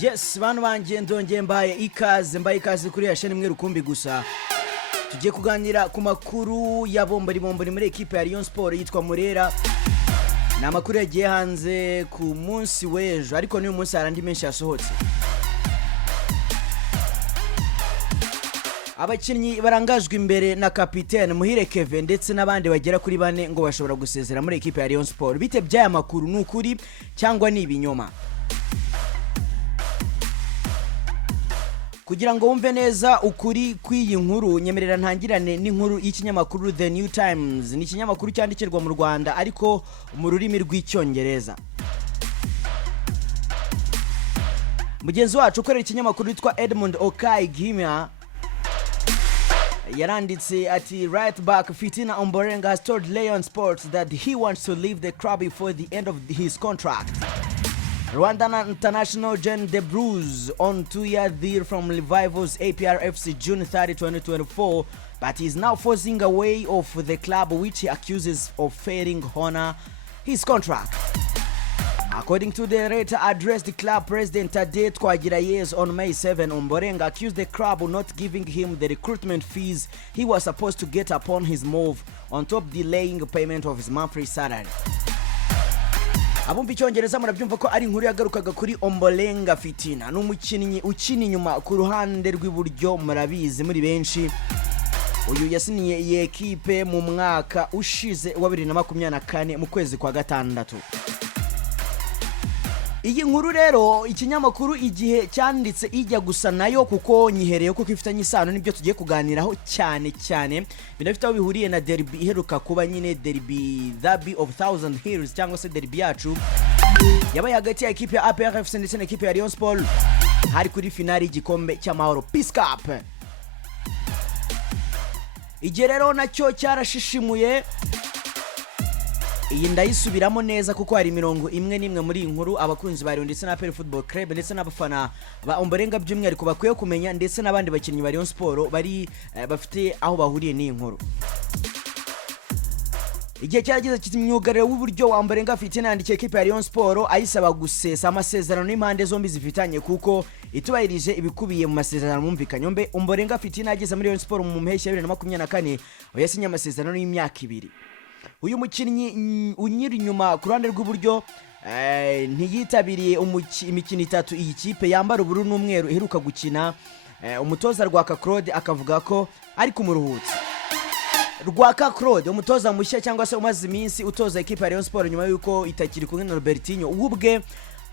Yes, bantu banje ndongeye mbaye ikaze kuri yashene mwe rukumbi gusa. Tugiye kuganira ku makuru ya bombari muri equipe ya Rayonsport yitwa Muhire. Na makuru yagiye hanze ku munsi w'ejo ariko ni umunsi arandi menshi yasohotse. Abakinnyi barangajwe imbere na kapitene Muhire Kevin ndetse n'abandi bagera kuri bane ngo bashobora gusezera muri equipe ya Rayonsport. Bite byaya makuru n'ukuri cyangwa ni ibinyoma? Kugira ngo wumve neza ukuri kw'iyi nkuru nyemerera ntangirane n'inkuru y'ikinyamakuru The New Times. Ni ikinyamakuru cyandikirwa mu Rwanda ariko mu rurimi rw'icyongereza. Mugenzi wacu ukorera ikinyamakuru yitwa Edmund Okayigima yaranditse ati right back Fitina Ombarenga has told Rayonsport that he wants to leave the club before the end of his contract. Rwandan international Jean De Bruce on 2-year deal from Revival's APRFC June 30, 2024, but he is now forcing away of the club which he accuses of failing honor his contract. According to the letter addressed the club president Tade Twagirayezu on May 7, Ombarenga accused the club of not giving him the recruitment fees he was supposed to get upon his move, on top delaying payment of his monthly salary. Abumva icyongereza murabyumva ko ari inkuru yagarukaga kuri Ombarenga Fitina n'umukinnyi ukina inyuma ku ruhande rw'iburyo murabizi muri benshi. Uyu yasiniye iyi equipe mu mwaka ushize wa 2024 mu kwezi kwa gatandatu. Iyi nkuru rero ikinyamakuru igihe cyanditse ijya gusa nayo kuko nyihereye ko ifitanye isano nibyo tugiye kuganiraho cyane binafite aho bihuriye na derby iheruka kuba nyine derby of 1000 hills cyangwa se derby yacu yabaye hagati ya equipe ya APRFC ndetse na equipe ya Rayonsport hari kuri finali y'igikombe cy'amahoro Peace Cup. Igihe rero nacyo cyarashishimuye. Iyi ndayisubiramo neza kuko hari mirongo imwe nimwe muri inkuru abakunzi ba Rayon ndetse na APR Football Club ndetse n'abafana ba Ombarenga by'umwihariko bakwiye kumenya ndetse n'abandi bakinnyi ba Rayonsport bari bafite aho bahuriye n'inkuru. Igihe cyaragize kimyugariro w'uburyo wa Ombarenga Fitina yandikiye equipe ya Rayonsport ayisaba gusesa amasezerano n'impande zombi zifitanye kuko itubahirije ibikubiye mu masezerano mumvikanye. Ombarenga Fitina yageze muri Rayonsport mu mpeshyi ya 2024 yasinye amasezerano y'imyaka 2. Uyu mukinnyi unyiri inyuma ku ruhande rw'iburyo ntiyitabiriye imikino 3 iyi kipe yambara ubururu n'umweru iheruka gukina. Umutoza Rwaka Claude akavuga ko ari kumuruhutsa. Rwaka Claude umutoza mushya cyangwa se umaze iminsi utoza equipe ya Rayonsport nyuma yuko itakiri kumwe na Robertinho ubwe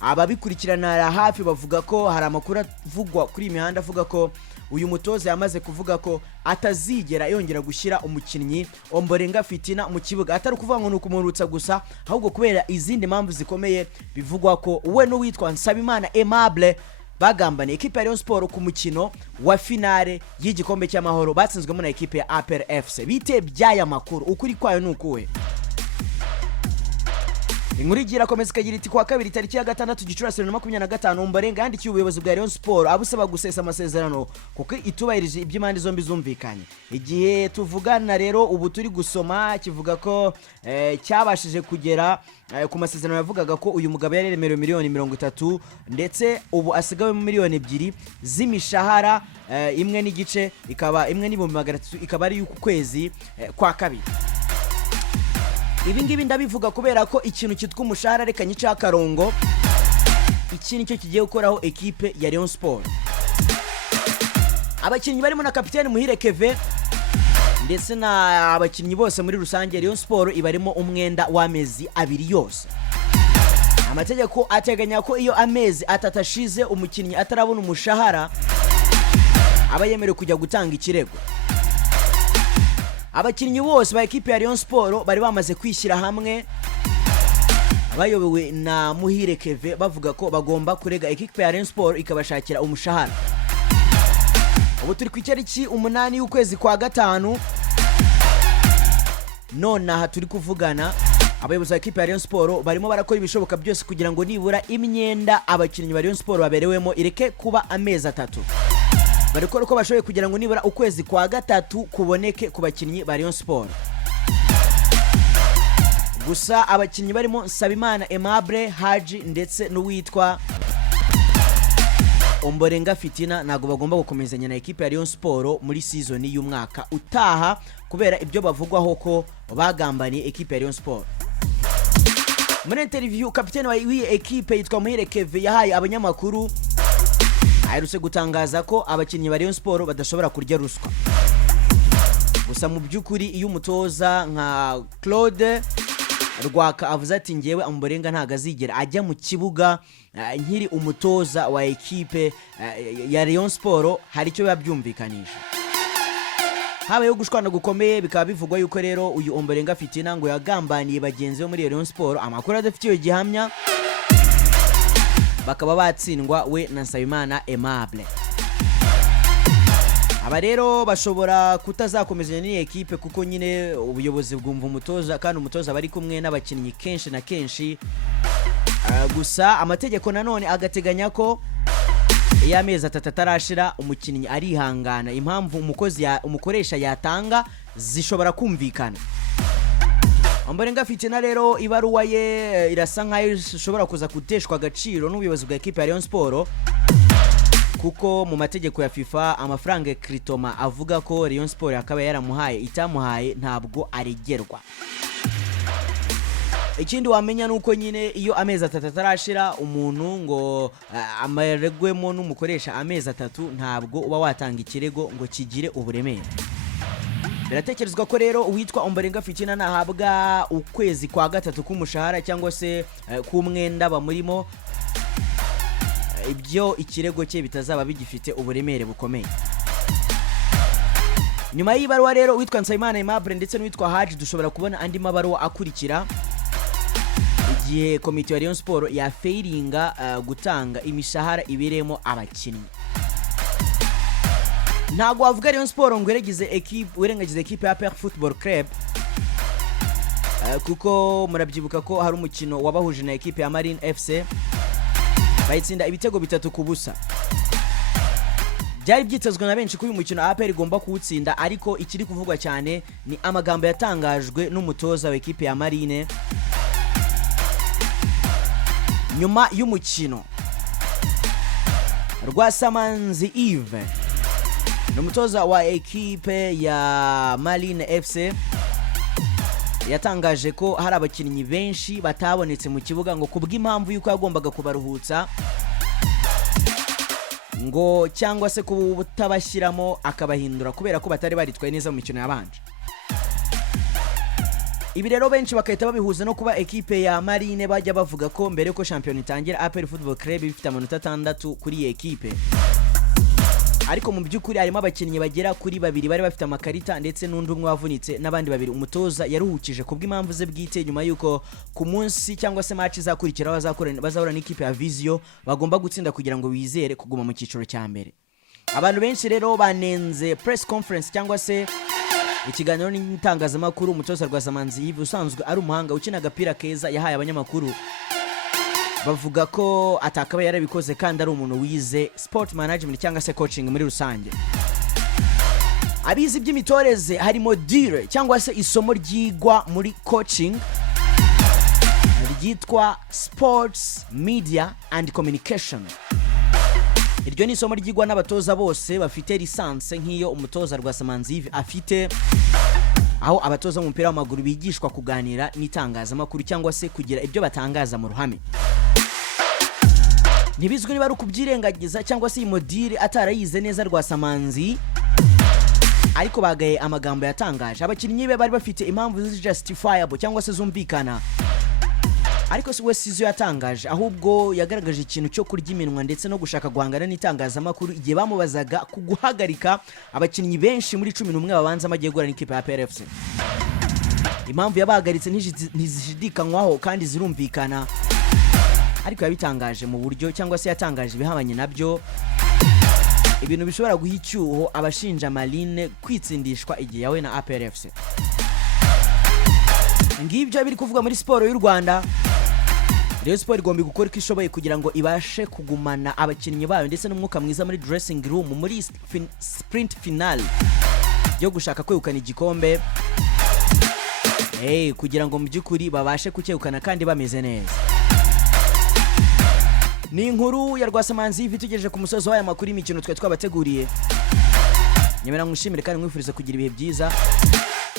ababikurikirana hafi bavuga ko hari amakuru avugwa kuri imihanda avuga ko uyu mutoza yamaze kuvuga ko atazigera yongera gushyira umukinnyi Ombarenga Fitina mu kibuga, atari kuvuga ngo nukumurutsa gusa ahubwo kubera izindi mpamvu zikomeye bivugwa ko we no witwa Nsabimana Aimable bagambane equipe ya Rayonsport ku mukino wa finale y'igikombe cy'amahoro batsinzwemo na equipe ya APRFC. Bite byaya makuru ukuri kwayo nukuwe? Inkuru igira komeza ikagira iti kwa kabiri tariki ya 6 Gicurasi 2025 Ombarenga yandikiye ubuyobozi bwa Rayonsport abusaba gusesa amasezerano kuko itubahirije iby'imande zombi zumvikanye. Igihe tuvugana rero ubu turi gusoma kivuga ko cyabashije kugera ku masezerano yavugaga ko uyu mugabo yaremerewe miliyoni 30 ndetse ubu asigawe mu miliyoni 2 z'imishahara imwe n'igice ikaba imwe n'ibihumbi 300 ikaba ari y'uku kwezi kwa kabiri. Ibi ngibi ndabivuga kubera ko ikintu cyitwa umushahara reka nyica akarongo iki nicyo kigiye gukoraho equipe ya Rayonsport. Abakinnyi barimo na kapitene Muhire Kevin ndetse na abakinnyi bose muri rusange Rayonsport ibarimo umwenda w'amezi 2 yose. Amategeko ateganya ko iyo amezi atatashize umukinnyi atarabona umushahara aba yemerewe kujya gutanga ikirego. Abakinnyi bose ba equipe ya Rayonsport bari bamaze kwishyira hamwe abayobewe na Muhire Kevin bavuga ko bagomba kurega equipe ya Rayonsport ikabashakira umushahara. Ubu turi ku itariki 8 y'ukwezi kwa gatanu none aha turi kuvugana abayobozi ba equipe ya Rayonsport barimo barakora ibishoboka byose kugira ngo nibura imyenda abakinnyi ba Rayonsport baberewemo ireke kuba amezi 3. Barikora ko bashoboye kugira ngo nibura ukwezi kwa gatatu kuboneke ku bakinnyi ba Rayonsport. Gusa abakinnyi barimo Nsabimana Aimable Haji ndetse n'uwitwa Ombarenga Fitina ntago bagomba gukomezanya na ekipe ya Rayonsport muri season y'umwaka utaha kubera ibyo bavugwaho ko bagambaniye ekipe ya Rayonsport. Muri interview kapiteni wa iyi ekipe yitwa Muhire yahaye abanyamakuru aherutse gutangaza ko abakinnyi ba Rayonsport badashobora kurya ruswa. Gusa mu by'ukuri iyo umutoza nka Claude Rwaka avuze ati ngewe Ombarenga ntago azigera ajya mu kibuga nkiri umutoza wa ekipe ya Rayonsport, hari icyo yabyumvikanisha. Habayeho gushwana gukomeye, bikaba bivugwa yuko rero uyu Ombarenga Fitina ngo yagambaniye bagenzi be muri Rayonsport, amakuru adafitiye gihamya, bakaba batsindwa we na Nsabimana Aimable. Aba rero bashobora kutazakomezanya n'iyi ekipe kuko nyine ubuyobozi bwumva umutoza kandi umutoza bari kumwe n'abakinnyi kenshi na kenshi. Gusa amategeko nanone agateganya ko iyo amezi 3 atarashira umukinnyi arihangana, impamvu umukoresha yatanga zishobora kumvikana. Ombarenga Fitina rero ibaruwa ye irasa nkayo ishobora kuza kuteshwa agaciro n'ubuyobozi bwa ekipe ya Rayonsport, kuko mu mategeko ya FIFA amafaranga Kritoma avuga ko Rayonsport akaba yaramuhaye itamuhaye ntabwo aregerwa. Ikindi wamenya nuko nyine iyo amezi 3 atarashira umuntu ngo amaregwemo n'umukoresha amezi 3 ntabwo uba watanga ikirego ngo kigire uburemere. Biratekerezwa ko rero uwitwa Ombarenga Fitina nahabwa ukwezi kwa gatatu k'umushahara cyangwa se k'umwenda bamurimo, ibyo ikirego cye bitazaba bigifite uburemere bukomeye. Nyuma y'ibaruwa rero witwa Nsabimana Aimable ndetse n'uwitwa Haji dushobora kubona andi mabaruwa akurikira igihe komite ya Rayonsport ya failinga gutanga imishahara ibiremo abakinnyi. Ntago wavuga Rayonsport ngo urengagize ekipe ya Per Football Club, kuko murabyibuka ko hari umukino wabahuje na ekipe ya Marine FC bayitsinda ibitego 3-0. Byari byitezwe na benshi ko uyu mukino APR igomba kuwutsinda, ariko ikiri kuvugwa cyane ni amagambo yatangajwe n'umutoza wa ekipe ya Marine nyuma y'umukino. Rwasamanzi Yves n'umutoza wa ekipe ya Marine FC yatangaje ko hari abakinnyi benshi batabonetse mu kibuga ngo kubw'impamvu yuko yagombaga kubaruhutsa ngo cyangwa se kubutabashyiramo akabahindura kubera ko batari baritwaye neza mu mikino yabanje. Ibi rero benshi bakahita babihuza no kuba ekipe ya Marine bajya bavuga ko mbere ko champion itangira APR Football Club ifite amanota 6 kuri iyi ekipe, ariko mu by'ukuri harimo abakinnyi bagera kuri 2 bari bafite amakarita ndetse n'undi umwe wavunitse n'abandi 2 umutoza yaruhukije kubw'impamvu ze bwite, nyuma yuko ku munsi cyangwa se match izakurikira bazahura n'ikipe ya Vision bagomba gutsinda kugira ngo bizere kuguma mu cyiciro cya mbere. Abantu benshi rero banenze press conference cyangwa se ikiganiro n'itangazamakuru umutoza Rwasamanzi Yves usanzwe ari umuhanga ukina agapira keza yahaye abanyamakuru. Bavuga ko atakaba yarabikoze kandi ari umuntu wize sport management cyangwa se coaching muri rusange. Abizi by'imitoreze harimo dire cyangwa se isomo ryigwa muri coaching ryitwa sports media and communication. Iryo ni isomo ryigwa n'abatoza bose bafite lisanse nk'iyo umutoza Rwasamanzi Yves afite, aho abatoza mu mupira w'amaguru bigishwa kuganira n'itangazamakuru cyangwa se kugira ibyo batangaza mu ruhame. Ntibizwi niba ari ukubyirengagiza cyangwa se imodire atarayize neza Rwasamanzi, ariko bagaye amagambo yatangaje. Abakinnyi be bari bafite impamvu justifiable cyangwa se zumvikana, ariko we sizo yatangaje, ahubwo yagaragaje ikintu cyo kurya iminwa ndetse no gushaka guhangana n'itangazamakuru igihe bamubazaga kuguhagarika abakinnyi benshi muri 11 babanza amagiye gura n'ikipe ya PRFC. Impamvu yabahagaritse ntizishidikanywaho kandi zirumvikana, ariko yabitangaje mu buryo cyangwa se yatangaje ibihabanye nabyo, ibintu bishobora guha icyuho abashinja Marine kwitsindishwa igihe yawe na APRFC. Ngibyo biri kuvuga muri siporo y'u Rwanda. Rayonsport igomba gukora uko ishoboye kugira ngo ibashe kugumana abakinnyi bayo ndetse n'umwuka mwiza muri dressing room muri sprint final yo gushaka kwegukana igikombe, kugira ngo mu by'ukuri babashe kucyegukana kandi bameze neza. ni inkuru ya Rwasamanzi ivitugejeje ku musozo w'aya makuru y'imikino twe twabateguriye. Nyemera ngushimire kandi mwifurize kugira ibihe byiza.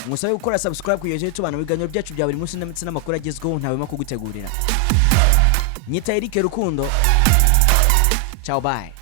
Musabe gukora subscribe kuyeje tubana biganiro byacu bya buri munsi ndetse n'amakuru agezweho ntawema kugutegurira. Nyita Eric Rukundo. Ciao bye.